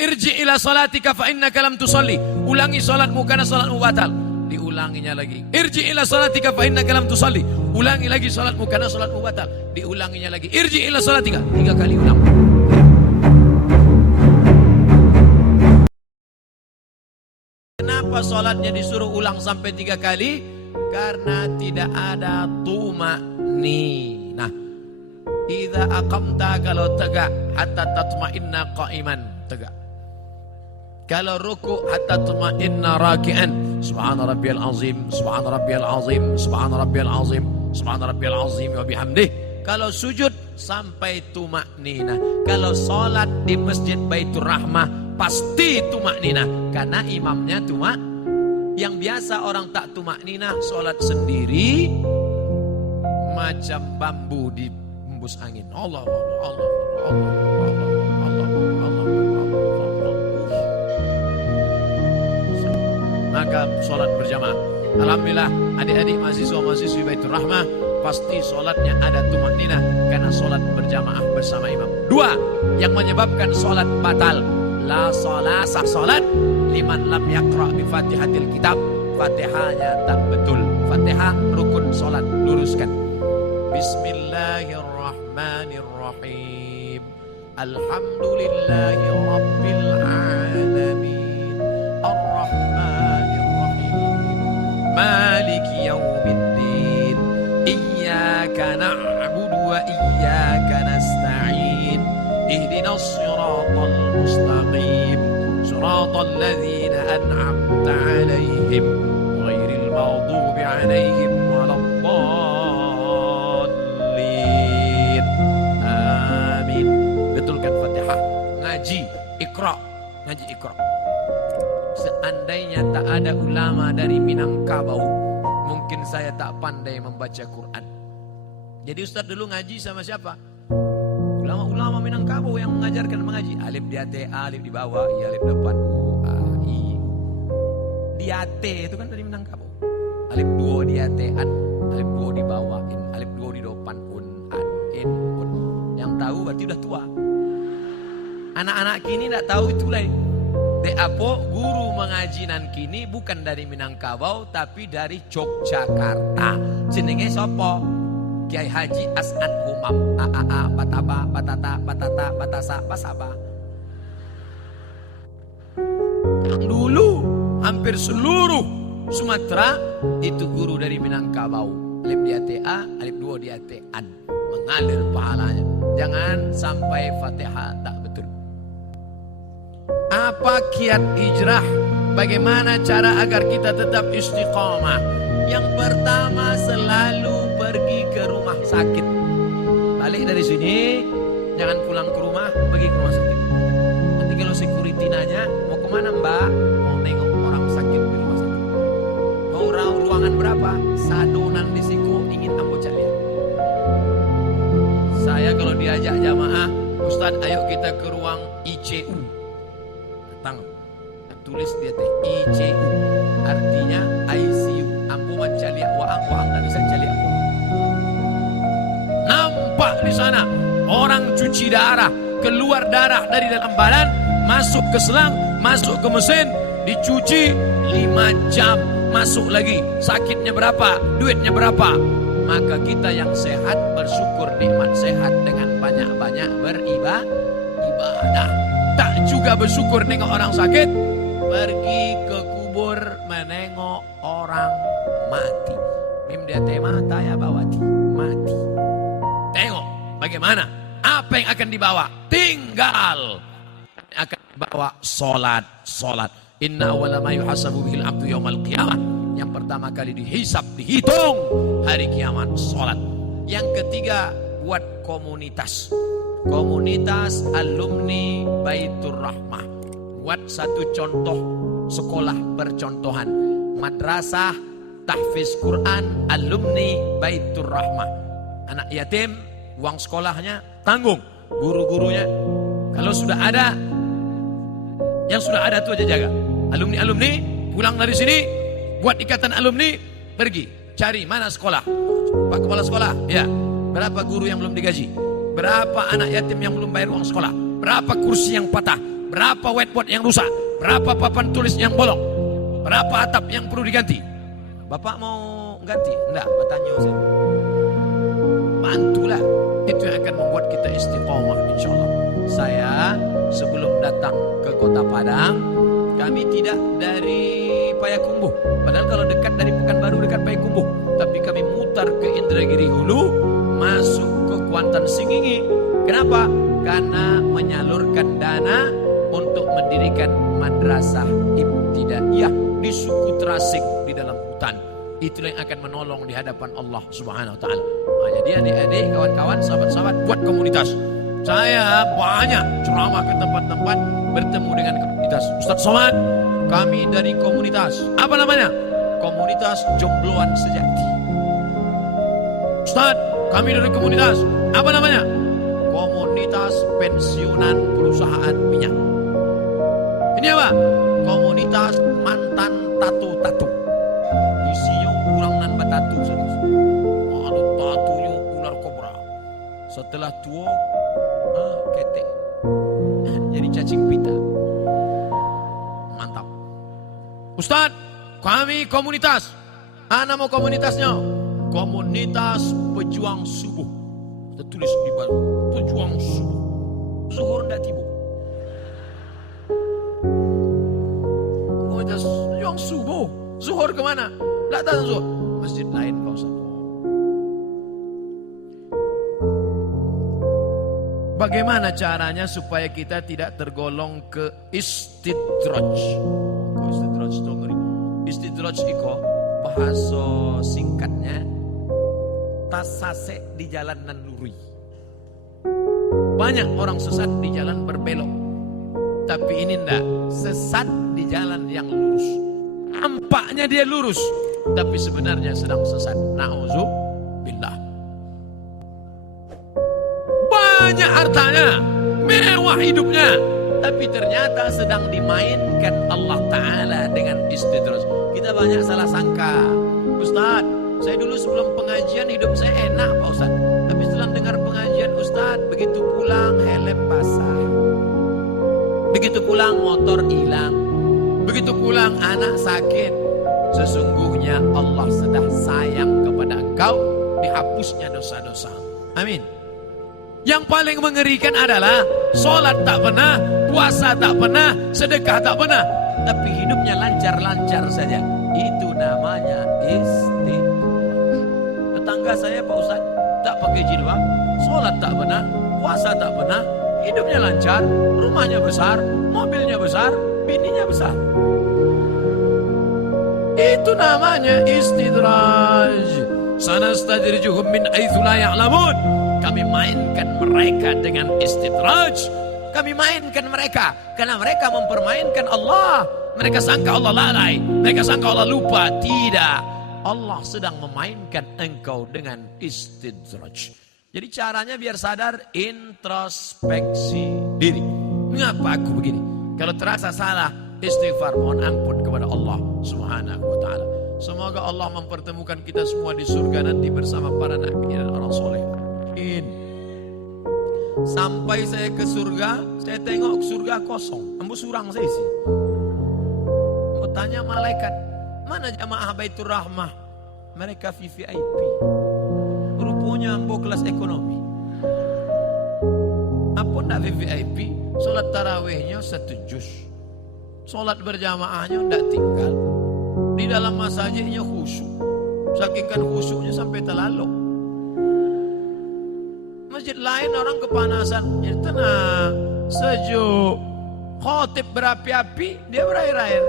Irji ila salatika fa innaka lam tusalli. Ulangi salatmu karena salatmu batal. Diulanginya lagi. Irji ila salatika fa innaka lam tusalli. Ulangi lagi salatmu karena salatmu batal. Diulanginya lagi. Irji ila salatika. 3 kali ulang. Kenapa salatnya disuruh ulang sampai 3 kali? Karena tidak ada tuma'ninah. Idza aqamta, kalau tegak, hatta tatma'inna qa'iman, tegak. Kalau ruku, hatta tatma'inna raki'an. Subhana rabbiyal azim, subhana rabbiyal azim, subhana rabbiyal azim, subhana rabbiyal azim wa bihamdih. Kalau sujud sampai tuma'ninah. Kalau salat di Masjid Baitur Rahmah pasti tuma'ninah, karena imamnya yang biasa orang tak tuma'ninah salat sendiri macam bambu di hembus angin. Allah Allah Allah Allah Allah Allah Allah. Maka sholat berjamaah. Alhamdulillah adik-adik mahasiswa-mahasiswi Baitur Rahmah pasti sholatnya ada tuma'ninah karena sholat berjamaah bersama imam. 2 yang menyebabkan sholat batal. La sholat, sah sholat liman lam yaqra bi fatihatil kitab. Fatihahnya tak betul. Fatihah rukun sholat, luruskan. Bismillahirrahmanirrahim. Alhamdulillahi rabbil alamin. Ar-Rahmanirrahim. Maliki yaumiddin. Iyyaka na'budu wa iyyaka nasta'in. Ihdinas siratal mustaqim. Siratal ladzina an'amta 'alaihim ghairil maghdubi 'alaihim waladdallin. Amin. Betulkan Fatihah. Ngaji Iqra. Ngaji Iqra. Seandainya tak ada ulama dari Minangkabau, mungkin saya tak pandai membaca Quran. Jadi Ustaz dulu ngaji sama siapa? Ulama-ulama Minangkabau yang mengajarkan mengaji. Alif di atas, alif di bawah, i alif depan, u, a, i. Di atas itu kan dari Minangkabau. Alif 2 di atas, an, alif 2 di bawah, in, alif 2 di depan, un, an, in, un. Yang tahu berarti udah tua. Anak-anak kini tak tahu itu lain. Apa guru mengaji nan kini bukan dari Minangkabau tapi dari Yogyakarta. Jenenge sapa? Kiai Haji As'ad Umam. Bataba, batata, batata, batasa, basaba. Yang dulu hampir seluruh Sumatera itu guru dari Minangkabau. Alif di atas a, alif 2 di atas an. Mengalir pahalanya. Jangan sampai Fatihah tak betul. Apa kiat hijrah? Bagaimana cara agar kita tetap istiqamah? Yang pertama, selalu pergi ke rumah sakit. Balik dari sini, jangan pulang ke rumah, pergi ke rumah sakit. Nanti kalau security nanya, mau kemana mbak? Mau nengok orang sakit di rumah sakit. Mau ruangan berapa? Sadonan di siku, ingin ambo lihat. Saya kalau diajak jamaah, Ustaz ayo kita ke ruang ICU. Datang, tulis dia teh ICU, artinya ICU. Ambo mencari waang tak bisa cari aku. Nampak di sana orang cuci darah, keluar darah dari dalam badan, masuk ke selang, masuk ke mesin, dicuci 5 jam, masuk lagi. Sakitnya berapa? Duitnya berapa? Maka kita yang sehat bersyukur nikmat sehat dengan banyak-banyak beribadah. Tak juga bersyukur nengok orang sakit, pergi ke kubur menengok orang mati. Mim dia mata ya bawati, mati. Tengok bagaimana, apa yang akan dibawa? Tinggal akan dibawa solat. Inna awwala ma yuhasabu bihil abdu yaumal qiyamah. Yang pertama kali dihisab, dihitung hari kiamat, solat. Yang ketiga, buat komunitas. Komunitas alumni Baitur Rahmah. Buat satu contoh sekolah percontohan. Madrasah tahfiz Quran alumni Baitur Rahmah. Anak yatim, uang sekolahnya tanggung. Guru-gurunya kalau sudah ada, yang sudah ada itu aja jaga. Alumni-alumni pulang dari sini, buat ikatan alumni, pergi cari mana sekolah. Pak Kepala Sekolah, ya, berapa guru yang belum digaji? Berapa anak yatim yang belum bayar uang sekolah? Berapa kursi yang patah? berapa whiteboard yang rusak, berapa papan tulis yang bolong, berapa atap yang perlu diganti. Bapak mau ganti? Enggak, bertanya saya. Bantulah. Itu yang akan membuat kita istiqomah insyaallah. Saya sebelum datang ke Kota Padang, kami tidak dari Payakumbuh. Padahal kalau dekat dari Pekanbaru dekat Payakumbuh, tapi kami mutar ke Indragiri Hulu, masuk ke Kuantan Singingi. Kenapa? Karena menyalurkan dana untuk mendirikan madrasah ibtidaiyah di suku Trasik di dalam hutan. Itulah yang akan menolong di hadapan Allah Subhanahu wa taala. Jadi adik-adik, kawan-kawan, sahabat-sahabat, buat komunitas. Saya banyak ceramah ke tempat-tempat, bertemu dengan komunitas. Ustaz Somad, kami dari komunitas, apa namanya? Komunitas Jombloan Sejati. Ustaz, kami dari komunitas, apa namanya? Komunitas Pensiunan Perusahaan Minyak. Ini apa? Komunitas Mantan Tatu-Tatu. Isinya kurang nan batatu. Ada tatunya ular kobra. Setelah tua, ketek. Jadi cacing pita. Mantap. Ustaz, kami komunitas. Nama komunitasnya Komunitas Pejuang Subuh. Kita tulis di bawah, Pejuang Subuh. Zuhur ndak tiba. Komunitas Pejuang Subuh. Zuhur kemana? Ndak tahu zuhur. Masjid lain Pak Ustaz. Bagaimana caranya supaya kita tidak tergolong ke istidraj? Istidraj itu ngeri. Istidraj itu bahasa singkatnya tasase di jalan nan lurus. Banyak orang sesat di jalan berbelok. Tapi ini enggak, sesat di jalan yang lurus. Nampaknya dia lurus, tapi sebenarnya sedang sesat. Na'udzubillah. Banyak hartanya, mewah hidupnya, tapi ternyata sedang dimainkan Allah Ta'ala dengan istidraj. Kita banyak salah sangka. Ustaz, saya dulu sebelum pengajian hidup saya enak Pak Ustaz. Tapi setelah dengar pengajian Ustaz, begitu pulang helm basah. Begitu pulang motor hilang. Begitu pulang anak sakit. Sesungguhnya Allah sedang sayang kepada engkau, dihapusnya dosa-dosa. Amin. Yang paling mengerikan adalah sholat tak pernah, puasa tak pernah, sedekah tak pernah, tapi hidupnya lancar-lancar saja. Itu namanya istidraj. Tetangga saya Pak Ustaz tak pakai jilbab, sholat tak pernah, puasa tak pernah, hidupnya lancar, rumahnya besar, mobilnya besar, bininya besar. Itu namanya istidraj. Sanastadrijuhum min haitsu la ya'lamun. Kami mainkan mereka dengan istidraj. Kami mainkan mereka karena mereka mempermainkan Allah. Mereka sangka Allah lalai, mereka sangka Allah lupa. Tidak, Allah sedang memainkan engkau dengan istidraj. Jadi caranya biar sadar, introspeksi diri. Mengapa aku begini? Kalau terasa salah, istighfar, mohon ampun kepada Allah Subhanahu wa taala. Semoga Allah mempertemukan kita semua di surga nanti bersama para nabi dan orang soleh. Sampai saya ke surga, saya tengok surga kosong, embus surang saya isi. Tanya malaikat, mana jamaah Baitur Rahmah? Mereka VVIP. Rupanya ambo kelas ekonomi. Apa ndak VVIP? Solat tarawihnya 1 juz. Solat berjamaahnya ndak tinggal. Di dalam masjidnya khusyuk. Saking kan khusyuknya sampai terlalu. Masjid lain orang kepanasan, ya tenang, sejuk. Khotib berapi-api, dia berair-air.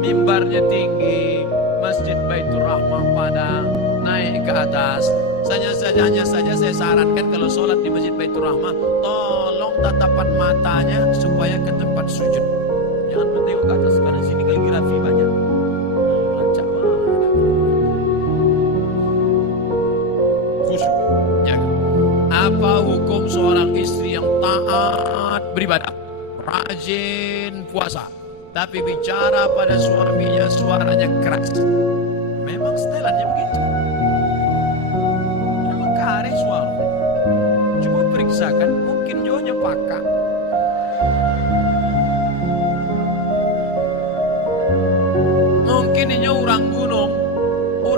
Mimbarnya tinggi, Masjid Baitur Rahmah Padang, naik ke atas. Hanya saja saya sarankan kalau sholat di Masjid Baitur Rahmah, tolong tatapan matanya supaya ke tempat sujud. Jangan menengok ke atas, karena sini kaligrafi banyak. Lancak banget. Khusyuk, jaga. Apa hukum seorang istri yang taat beribadah, rajin puasa, tapi bicara pada suaminya suaranya keras? Memang setelannya begitu. Memang kare suara. Coba periksakan, mungkin jodohnya pakak.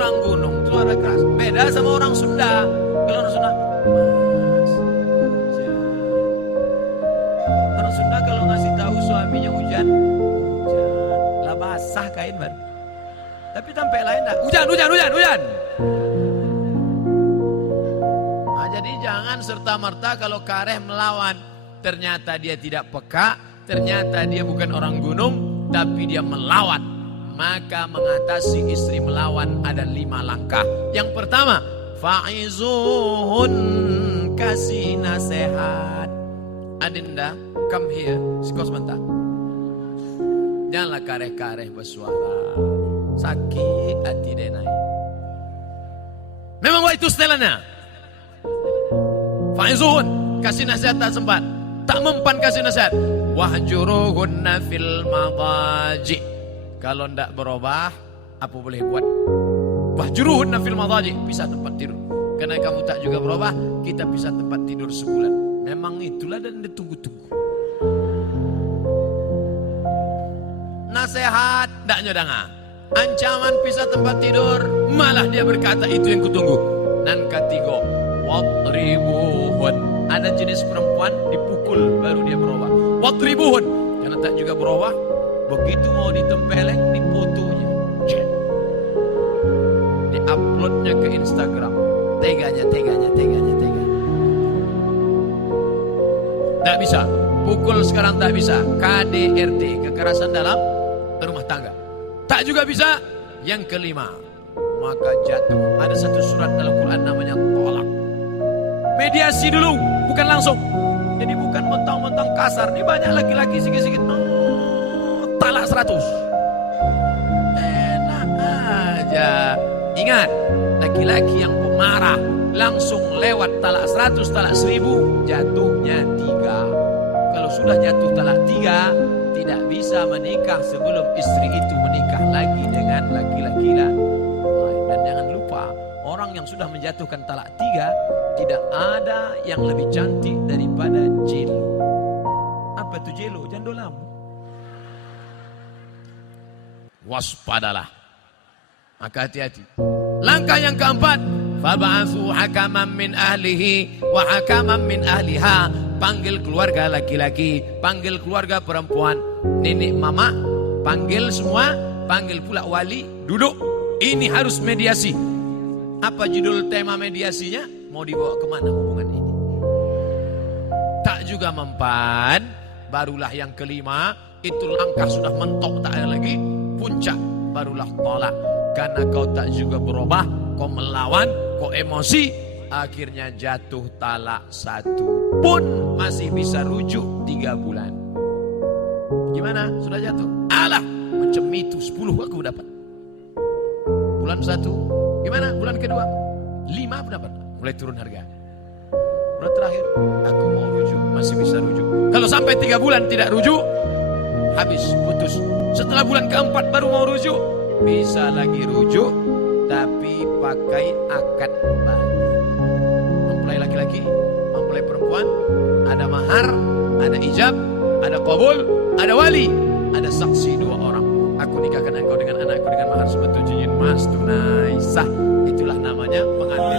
orang gunung suara keras. Beda sama orang Sunda. Kalau orang Sunda, Mas, hujan. Orang Sunda kalau ngasih tahu suaminya hujan, lah basah kain baru. Tapi sampai lain dah, hujan. Nah, jadi jangan serta-merta kalau kareh melawan, ternyata dia tidak peka, ternyata dia bukan orang gunung, tapi dia melawan. Maka mengatasi istri melawan ada 5 langkah. Yang pertama, fa'izuhun, kasih nasihat. Adinda, come here, sikos sebentar. Janganlah kareh-kareh bersuara. Sakit hati denai. Memang itu setelannya. Fa'izuhun, kasih nasihat tak sempat. Tak mempan kasih nasihat. Wahjuruhunna fil madaji. Kalau ndak berubah, apa boleh buat? Wahjuruhunna fil madaji, pisah tempat tidur. Karena kamu tak juga berubah, kita pisah tempat tidur sebulan. Memang itulah dan ditunggu-tunggu. Nasihat ndak nyodanga. Ancaman pisah tempat tidur, malah dia berkata itu yang kutunggu. Dan ketiga, wadribuhun. Ada jenis perempuan dipukul baru dia berubah. Wadribuhun, karena tak juga berubah. Begitu mau ditempeleng, difotonya, di-uploadnya ke Instagram. Teganya. Tak bisa, pukul sekarang tak bisa. KDRT, kekerasan dalam rumah tangga. Tak juga bisa. Yang kelima, maka jatuh. Ada satu surat dalam Quran namanya tolak. Mediasi dulu, bukan langsung. Jadi bukan mentang-mentang kasar. Ini banyak laki-laki sikit-sikit. Talak 100. Enak aja. Ingat, laki-laki yang pemarah langsung lewat talak 100, talak 1000, jatuhnya 3. Kalau sudah jatuh talak 3, tidak bisa menikah sebelum istri itu menikah lagi dengan laki-laki lain. Dan jangan lupa, orang yang sudah menjatuhkan talak 3, tidak ada yang lebih cantik daripada jelo. Apa itu jelo? Jandolamu. Waspadalah. Maka hati-hati. Langkah yang keempat, fab'atsu hakaman min ahlihi wa hakaman min ahliha. Panggil keluarga laki-laki, panggil keluarga perempuan, nenek mama, panggil semua, panggil pula wali, duduk. Ini harus mediasi. Apa judul tema mediasinya? Mau dibawa kemana hubungan ini? Tak juga mempan. Barulah yang kelima, itu langkah sudah mentok tak ada lagi. Puncak barulah tolak. Karena kau tak juga berubah, kau melawan, kau emosi, akhirnya jatuh talak 1 pun masih bisa rujuk 3 bulan. Gimana? Sudah jatuh? Alah, macam itu 10 aku dapat. Bulan 1, gimana? Bulan kedua 5 aku dapat. Mulai turun harga. Bulan terakhir, aku mau rujuk, masih bisa rujuk. Kalau sampai 3 bulan tidak rujuk, habis, putus. Setelah bulan keempat baru mau rujuk, bisa lagi rujuk, tapi pakai akad baru. Mempelai laki-laki, mempelai perempuan, ada mahar, ada ijab, ada qabul, ada wali, ada saksi 2 orang. Aku nikahkan engkau dengan anakku dengan mahar sebetulnya mas tunai sah. Itulah namanya pengantin.